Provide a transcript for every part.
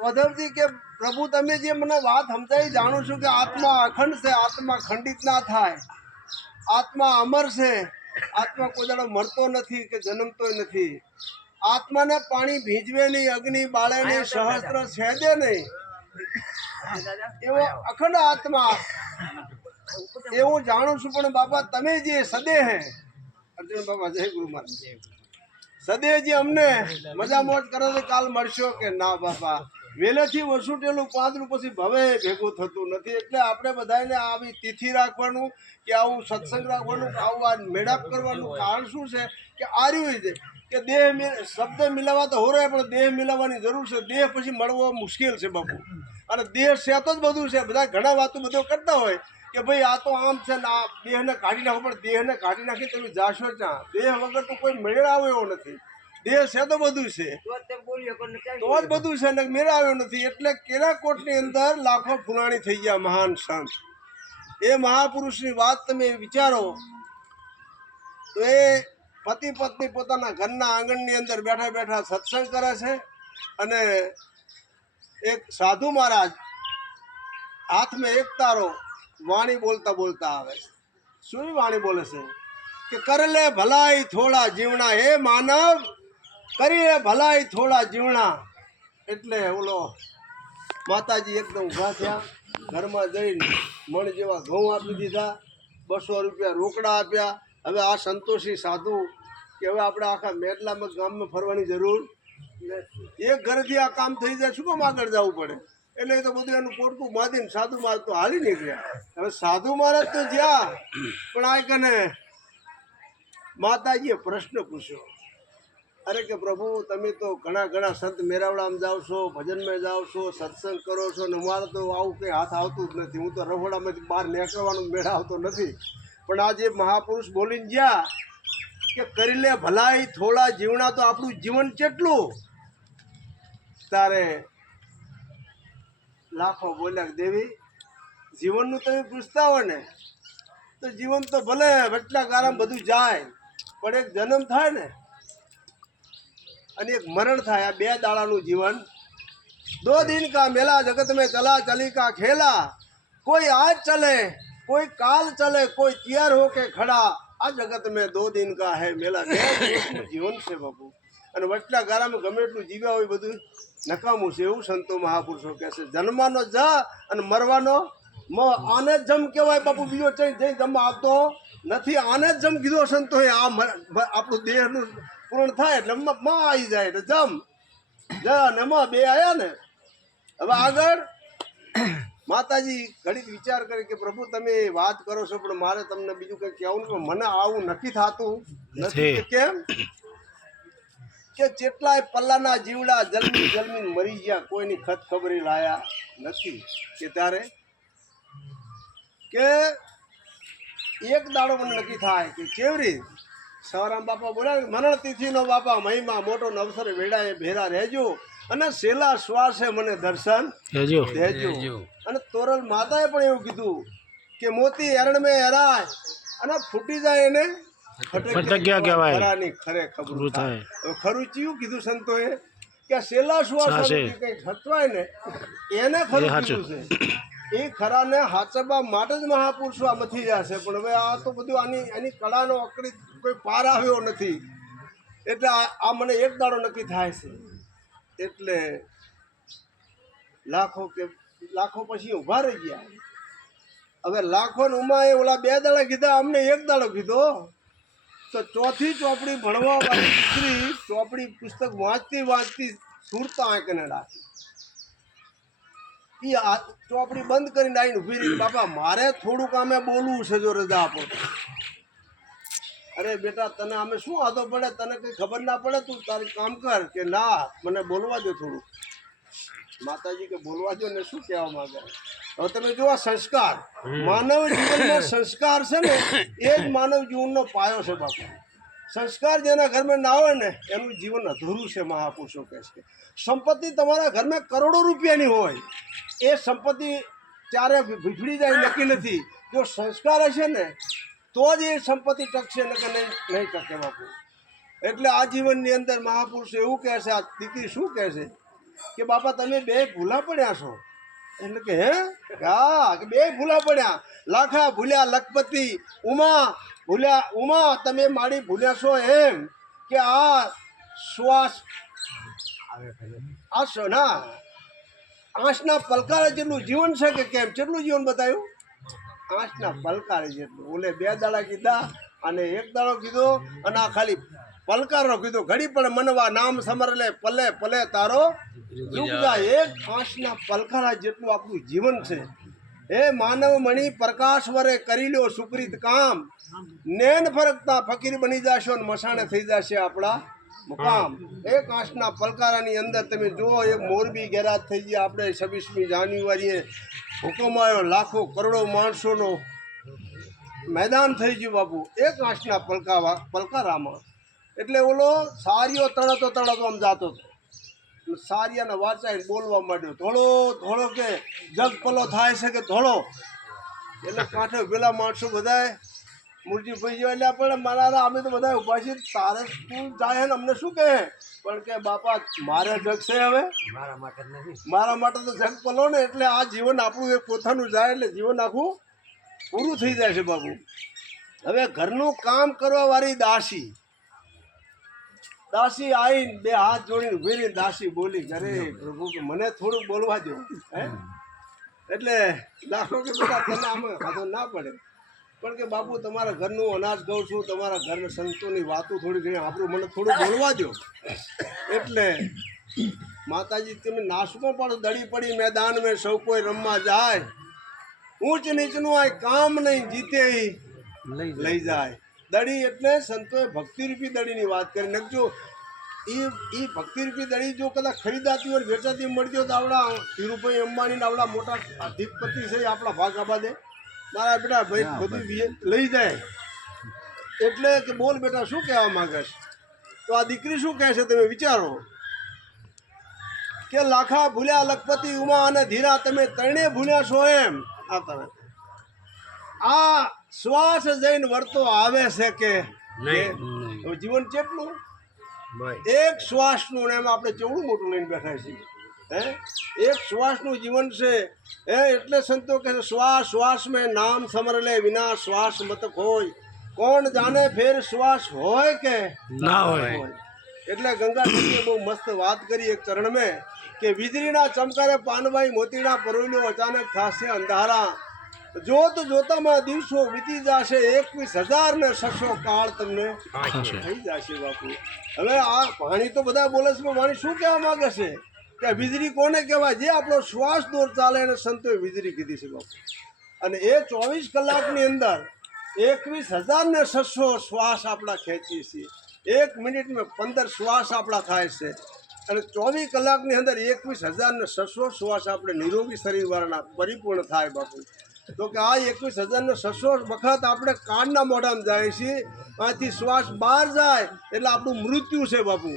માધવજી કે પ્રભુ તમે જે મને વાત સમજાવી જાણું છું કે આત્મા અખંડ છે, આત્મા ખંડિત ના થાય, આત્મા અમર છે, આત્મા કોઈ દાડો મરતો નથી કે જન્મતો નથી, આત્માને પાણી ભીંજવે નહીં, અગ્નિ બાળે નહીં, સહસ્ત્ર છેદે નહીં, એવો અખંડ આત્મા એવું જાણું છું. પણ બાપા તમે જે સદે હે અર્જુન બાબા જય ગુરુ મહારાજ સદે જે અમને મજા મોજ કરે છે કાલ મળશો કે ના બાપા વેલેથી વસુટેલું પાંદડું પછી ભવે ભેગું થતું નથી. એટલે આપણે બધાને આવી તિથિ રાખવાનું કે આવું સત્સંગ રાખવાનું કે આવું આ મેળાપ કરવાનું કારણ શું છે કે આર્યું છે કે દેહ શબ્દ મિલાવવા તો હોરે પણ દેહ મિલાવવાની જરૂર છે. દેહ પછી મળવો મુશ્કેલ છે બાપુ. અને દેહ છે તો જ બધું છે. બધા ઘણા વાતો બધું કરતા હોય કે ભાઈ આ તો આમ છે ને આ દેહને કાઢી નાખો, પણ દેહને કાઢી નાખી તમે જાશો ક્યાં? દેહ વગર તો કોઈ મેળાવે એવો નથી. દેહ છે તો બધું છે, તો જ બધું છે ને મેળાવ્યો નથી. એટલે કેરાકોટની અંદર લાખો પુરાણી થઈ ગયા મહાન સંત. એ મહાપુરુષની વાત તમે વિચારો તો એ પતિ પત્ની પોતાના ઘરના આંગણની અંદર બેઠા બેઠા સત્સંગ કરે છે અને એક સાધુ મહારાજ હાથમાં એક તારો વાણી બોલતા બોલતા આવે છે. શું વાણી બોલે છે કે કર લે ભલાઈ થોડા જીવણા, હે માનવ કરી લે ભલાઈ થોડા જીવણા. એટલે ઓલો માતાજી એકદમ ઊભા થયા, ઘરમાં જઈને મણ જેવા ઘઉં આપી દીધા, 200 રૂપિયા રોકડા આપ્યા. હવે આ સંતોષી સાધુ કે હવે આપણે આખા મેટલામાં ગામમાં ફરવાની જરૂર એક ઘરેથી આ કામ થઈ જાય, શું કામ આગળ જવું પડે? એટલે એ તો બધું એનું પોટકું બાંધીને સાધુ મહારાજ તો હાલી નીકળ્યા. હવે સાધુ મહારાજ તો જ્યાં પણ આ કને માતાજીએ પ્રશ્ન પૂછ્યો, અરે કે પ્રભુ તમે તો ઘણા ઘણા સંત મેરાવડામાં જાઓ છો, ભજનમાં જાઓ છો, સત્સંગ કરો છો, ને મારે તો આવું કંઈ હાથ આવતું જ નથી. હું તો રહોડામાંથી બહાર નીકળવાનો મેળા આવતો નથી. પણ આ જે મહાપુરુષ બોલીને ગયા કે કરી લે ભલાઈ થોડા જીવણા, તો આપણું જીવન કેટલું? તારે લાખો બોલ્યા દેવી જીવનનું તમે પૂછતા હોય ને તો જીવન તો ભલે વટલા ગારામાં બધું જાય, પણ એક જન્મ થાય ને અને એક મરણ થાય. આ 2 દાડાનું જીવન. 2 दिन का मेला जगत में चला चली का खेला, कोई आज चले कोई काल चले कोई तैयार हो के खड़ा, આ જગત મેં 2 दिन का है मेला. 2 દિવસનું જીવન છે બાપુ. અને વટલા ગારામાં ગમે એટલું જીવ્યા હોય બધું નકામું છે, એવું સંતો મહાપુરુષો કહે છે. જન્મવાનો જ અને મરવાનો મ. આને જ જમ કહેવાય બાપુ, બીજો જઈ જમ આવતો નથી. આને જ જમ કીધો સંતોએ. આ આપણું દેહનું પૂર્ણ થાય એટલે મ આવી જાય એટલે જમ જ ને મ 2 આવ્યા ને. હવે આગળ માતાજી ઘડીક વિચાર કરે કે પ્રભુ તમે વાત કરો છો પણ મારે તમને બીજું કંઈ કહેવું નહીં, પણ મને આવું નક્કી થતું નથી કે કેમ કે જેટલાય પલ્લાના જીવડા જલમી જલમીને મરી ગયા, કોઈની ખત ખબરી લાયા નથી. કે ત્યારે કે એક દાડો મને નક્કી થાય કે કેવી રીતે સવારામ બાપા બોલ્યા મરણ તિથિનો બાપા મહિમા મોટો અવસર વેડાએ ભેરા રહેજો અને છેલ્લા શ્વાસે મને દર્શન દેજો. અને તોરલ માતાએ પણ એવું કીધું કે મોતી એરણ મેં હેરાય અને ફૂટી જાય એને ફટક્યા કહેવાય. ખરે ખબર થાય. ખરું ચિયું કીધું સંતોએ કે છેલ્લા શ્વાસ કંઈ ખચવાય ને એને ખરું કીધું છે. એ ખરાને હાચવવા માટે જ મહાપુરુષો આ મથી જશે. પણ હવે આ તો બધું આની કળાનો અકડી કોઈ પાર આવ્યો નથી. એટલે આ મને એક દાડો નક્કી થાય છે. એટલે લાખો પછી ઊભા રહી ગયા. હવે લાખો ઉમાએ ઓલા 2 દાડા કીધા, અમને એક દાડો કીધો. તો ચોથી ચોપડી ભણવા વાળી દીકરી ચોપડી પુસ્તક વાંચતી સુરતા આંકને રાખી. એ ચોપડી બંધ કરીને આવીને ઊભી રહી, બાપા મારે થોડુંક આમે બોલવું છે, જો રજા આપો. અરે બેટા તને અમે શું આદો પડે, તને કંઈ ખબર ના પડે, તું તારું કામ કર. કે ના મને બોલવા દો થોડું. માતાજી કે બોલવા દો ને શું કહેવા માંગે. હવે તમે જો આ સંસ્કાર માનવ જીવનનો સંસ્કાર છે ને એ જ માનવ જીવનનો પાયો છે બાપુ. સંસ્કાર જેના ઘરમાં ના હોય ને એનું જીવન અધૂરું છે. મહાપુરુષો કહે છે સંપત્તિ તમારા ઘરમાં કરોડો રૂપિયાની હોય, એ સંપત્તિ ત્યારે ભીફળી જાય નક્કી નથી. જો સંસ્કાર હશે ને તો જ એ સંપત્તિ ટકશે ને કે નહીં ટકે બાપુ. એટલે આ જીવનની અંદર મહાપુરુષો એવું કહે છે, આ દીકરી શું કહે છે કે બાપા તમે બે ભૂલા પડ્યા છો. એટલે કે હે હા કે બે ભૂલા પડ્યા, લાખા ભૂલ્યા લખપતિ, ઉમા ભૂલ્યા ઉમા, તમે મારી ભૂલ્યા છો એમ કે આ શ્વાસ આ ના આંખના પલકારે જેટલું જીવન છે કે કેમ, કેટલું જીવન બતાવ્યું? આંખના પલકારે જેટલું. ઓલે 2 દાડા કીધા અને 1 દાડો કીધો, અને આ ખાલી પલકારો કીધો. ઘડી પણ મનવા નામ સમરલે પલે પલે તારો જુગજા. એક આંખના પલકારા જેટલું આપણું જીવન છે. હે માનવ મણી પ્રકાશ વરે કરી લ્યો સુકૃત કામ, નેન ફરકતા ફકીર બની જશો ને મસાણે થઈ જશે આપણા મુકામ. એક આંખના પલકારાની અંદર તમે જુઓ, એક મોરબી ગેરાજ થઈ ગયા આપણે 26મી જાન્યુઆરીએ હુકમ આવ્યો, લાખો કરોડો માણસોનો મેદાન થઈ ગયું બાપુ એક આંખના પલકારામાં. એટલે ઓલો સારીઓ તળતો આમ જાતો હતો, સારિયાને વાંચાઈને બોલવા માંડ્યો, ધોળો ધોળો કે જગ પલો થાય છે કે ધોળો. એટલે કાંઠે પેલા માણસો બધાએ મૂર્તિ ભાઈ ગયો. એટલે પણ મારા અમે તો બધા ઉભા છીએ, તારે તું જાય ને અમને શું કહે? પણ કે બાપા મારે જગ છે, હવે મારા માટે તો જગ પલો ને. એટલે આ જીવન આપણું એક પોતાનું જાય એટલે જીવન આખું પૂરું થઈ જાય છે બાપુ. હવે ઘરનું કામ કરવા વાળી દાસી આવીને 2 હાથ જોડીને ઉભી રહી. દાસી બોલી, અરે પ્રભુ કે મને થોડુંક બોલવા દો. હે એટલે દાખલો કે બેટા તને આમાં ખાધો ના પડે, પણ કે બાપુ તમારા ઘરનું અનાજ ગઉં છું, તમારા ઘરના સંતોની વાતો થોડી ઘણી આપણું મને થોડું બોલવા દો. એટલે માતાજી તમે નાશમાં પણ દડી પડી મેદાન મેં સૌ કોઈ રમવા જાય, ઊંચ નીચનું આ કામ નહીં જીતે લઈ જાય. દડી એટલે સંતોએ ભક્તિરૂપી દડીની વાત કરી નાખજો. એ ભક્તિરૂપી દડી જો કદાચ ખરીદાતી હોય, વેચાતી મળતી હોય તો આપણા ધીરુભાઈ અંબાણી આપણા મોટા અધિપતિ છે, આપણા ભાગ આબાદે મારા બેટા ભાઈ બધું લઈ જાય. એટલે કે બોલ બેટા શું કહેવા માંગે છે? તો આ દીકરી શું કહે છે તમે વિચારો કે લાખા ભૂલ્યા લખપતિ, ઉમા અને ધીરા, તમે ત્રણે ભૂલ્યા છો એમ. આ શ્વાસ જઈને વર્તો આવે છે કે જીવન કેટલું એક શ્વાસનું, એમ આપણે કેવડું મોટું લઈને બેઠા છીએ. હે એક શ્વાસનું જીવન છે. એટલે સંતો કહે શ્વાસ શ્વાસ મેં નામ સમર લે, વિના શ્વાસ મત હોય, કોણ જાણે ફેર શ્વાસ હોય કે ના હોય. એટલે ગંગાજીએ બહુ મસ્ત વાત કરી એક ચરણ મેં કે વીજળીના ચમકારે પાનભાઈ મોતીના પરોલ્યો, અચાનક થશે અંધારા, જોત જોતામાં દિવસો વીતી જશે, 21,600 કાળ તમને થઈ જશે બાપુ. હવે આ વાણી તો બધા બોલે છે, પણ વાણી શું કહેવા માંગે છે કે વીજળી કોને કહેવાય? જે આપણો શ્વાસ દોર ચાલે એને સંતોએ વીજળી કીધી છે બાપુ. અને એ 24 કલાકની અંદર 21,600 શ્વાસ આપણા ખેંચીએ છીએ. 1 મિનિટમાં 15 શ્વાસ આપણા થાય છે. અને 24 કલાકની અંદર 21,600 શ્વાસ આપણે નિરોગી શરીરવાળાના પરિપૂર્ણ થાય બાપુ. તો કે આ 21,600 વખત આપણે કાનના મોઢામાં જાય છીએ. આથી શ્વાસ બહાર જાય એટલે આપણું મૃત્યુ છે બાપુ,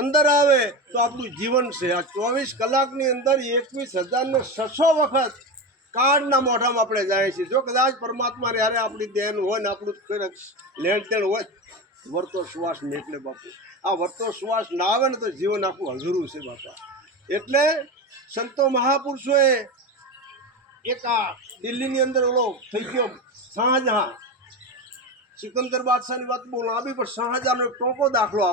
અંદર આવે તો આપણું જીવન છે. આ 24 કલાકની અંદર 21,600 વખત કાનના મોઢામાં આપણે જાય છીએ. જો કદાચ પરમાત્માને યારે આપણી દેન હોય ને આપણું લેણ દેણ હોય, વર્તો શ્વાસ નીકળે બાપુ. આ વર્તો શ્વાસ ના આવે ને તો જીવન આખું અધૂરું છે બાપા. એટલે સંતો મહાપુરુષોએ એક આ દિલ્હીની અંદર ઓલો થઈ ગયો શાહજહાં, સિકંદર બાદશાહની વાત બહુ લાંબી, પણ શાહજહાંનો એક ટોકો દાખલો